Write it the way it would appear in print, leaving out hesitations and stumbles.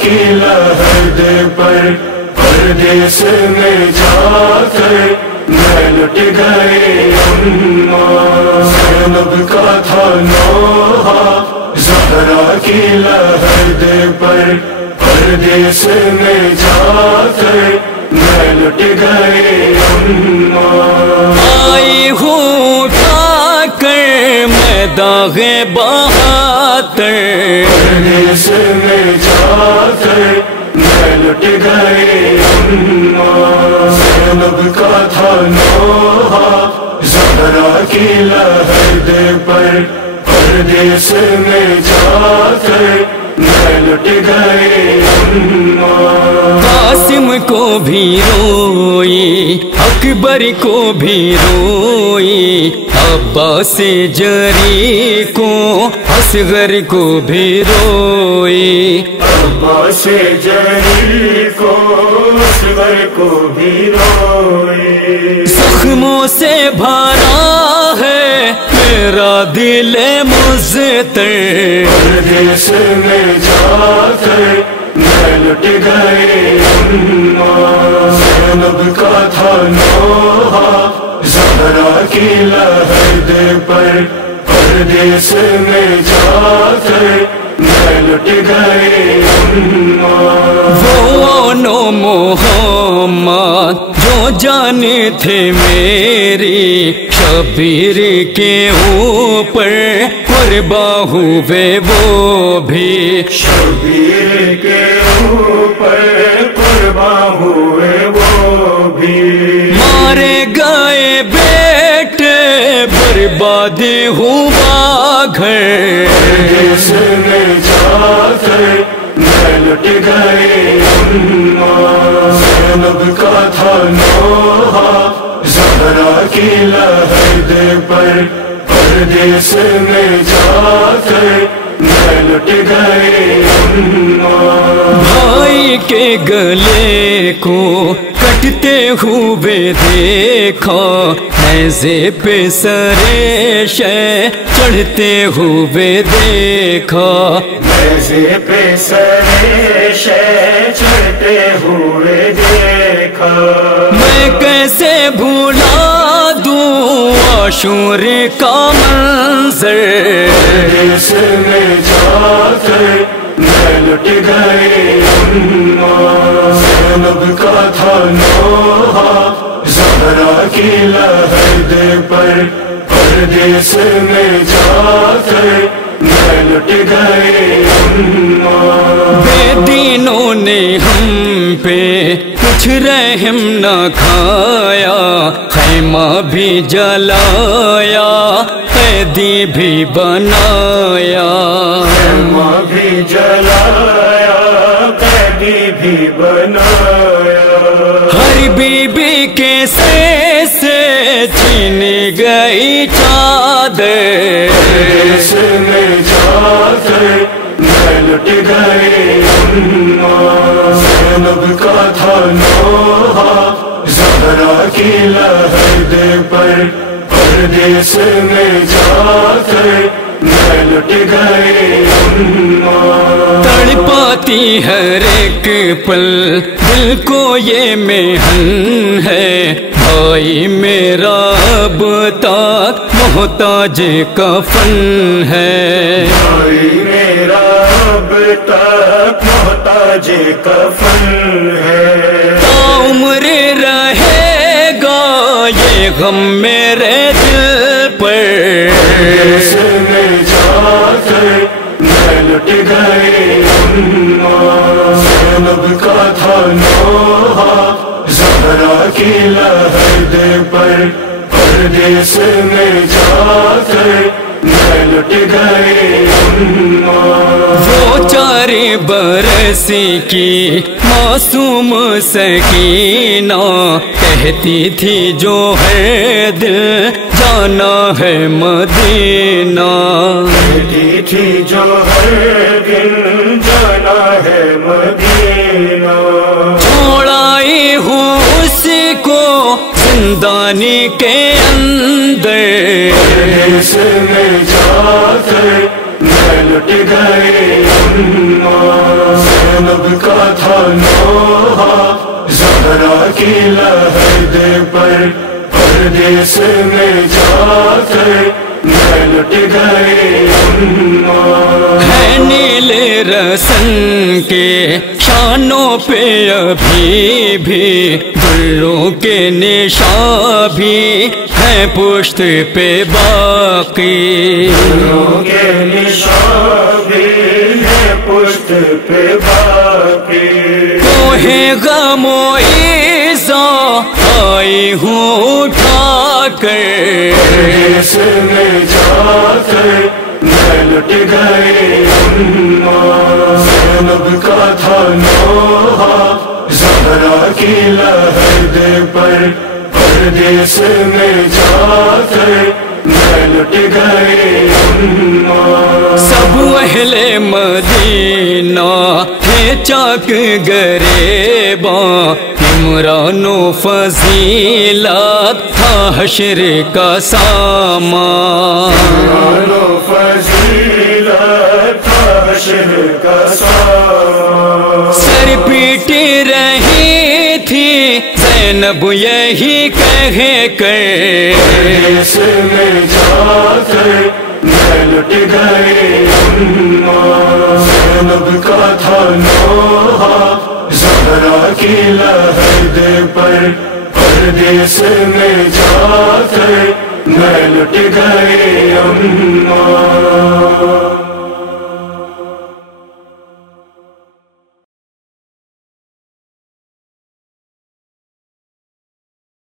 کی لہد پر پردیس میں جا کر میں لٹ گئی اماں، زینب کا تھا نوحہ زہرا کی لہد پر پردیس میں جا کر میں لٹ گئی اماں، آئی ہوں اٹھا کر میں داغ بہاتر پردیس میں جا کر میں لٹ گئی اماں، زینب کا تھا نوحہ زہرا کی لہد پر پردیس میں جا کر میں لٹ گئی اماں، قاسم کو بھی روئی اکبر کو بھی روئی عباس جری کو اصغر کو بھی روئی عباس جری کو اصغر کو بھی روئی، زخموں سے بھرا ہے میرا دل مضطر پردیس میں جا کر میں لٹ گئی اماں، زینب کا تھا نوحہ زہرا کی لہد پر پردیس میں جا کر میں لٹ گئی اماں، وہ نو محمد جو جانے تھے میری شبیر کے اوپر قربان ہوئے وہ بھی شبیر کے اوپر قربان ہوئے وہ بھی، مارے گئے بیٹے برباد ہوا گھر پردیس میں جا کر میں لٹ گئی اماں، زینب کا تھا نوحہ زہرا کی لہد پر پردیس میں جا کر میں لٹ گئی اماں، بھائی کے گلے کو کٹتے ہوئے دیکھا نیزے پہ سریشے چڑھتے ہوئے دیکھا نیزے پہ سریشے چڑھتے ہوئے دیکھا، میں کیسے بھولا دوں عاشور کا منظر پردیس میں جا کر میں لٹ گئی اماں، زینب کا تھا نوحہ زہرا کی لہد پر پردیس میں جا کر میں لٹ گئی اماں، بے دینوں نے ہم پہ کچھ رحم نہ کھایا خیمہ بھی جلایا قیدی بھی بنایا خیمہ بھی جلایا قیدی بھی بنایا، ہر بی بی کے سر سے چھین گئی چادر پردیس میں جا کر میں لٹ گئی اماں، زینب کا تھا نوحہ زہرا کی لہد پر پردیس میں جا کر میں لٹ گئی اماں، تڑپاتی ہر ایک پل دل کو یہ محن ہے بھائی میرا اب تک محتاج کفن ہے بھائی میرا اب تک محتاج کفن ہے، عمر رہے گا یہ غم میرے دل پر پردیس میں جا کر میں لٹ گئی اماں، زینب کا تھا نوحہ زہرا کی لہد پر پردیس میں جا کر میں لٹ گئی اماں، وہ 4 برس کی معصوم سکینہ کہتی تھی جو ہے دل جانا ہے مدینہ، کہتی تھی جو ہر دن جانا ہے مدینہ، چھوڑائی ہوں اس کو زندانی کے اندر، پردیس میں جا کر میں لٹ گئے زینب کا تھا نوحہ زہرا کی لحد پر، پردیس میں جا کر میں لٹ گئے ہے نیل رسن کے شانوں پہ ابھی بھی گلوں کے نشان بھی ہیں پشت پہ باقی، گلوں کے نشان بھی ہیں پشت پہ باقی، کوہ غم و ایزا آئی ہوں اٹھا کر، پردیس میں جا کر میں لٹ گئے زینب کا تھا نوحہ زہرا کی لحد پر، پردیس میں جا کر میں لٹ گئے سب اہل مدینہ ہے چاک گریباں، عمران و فضیلت تھا حشر کا سامان، عمران و فضیلت تھا حشر کا سامان، سر پیٹ رہی تھی زینب یہی کہہ کر، پردیس میں جا کر میں لٹ گئے زینب کا تھا نوحہ زہرا کی لحد پر، پردیس میں جا کر میں لٹ گئے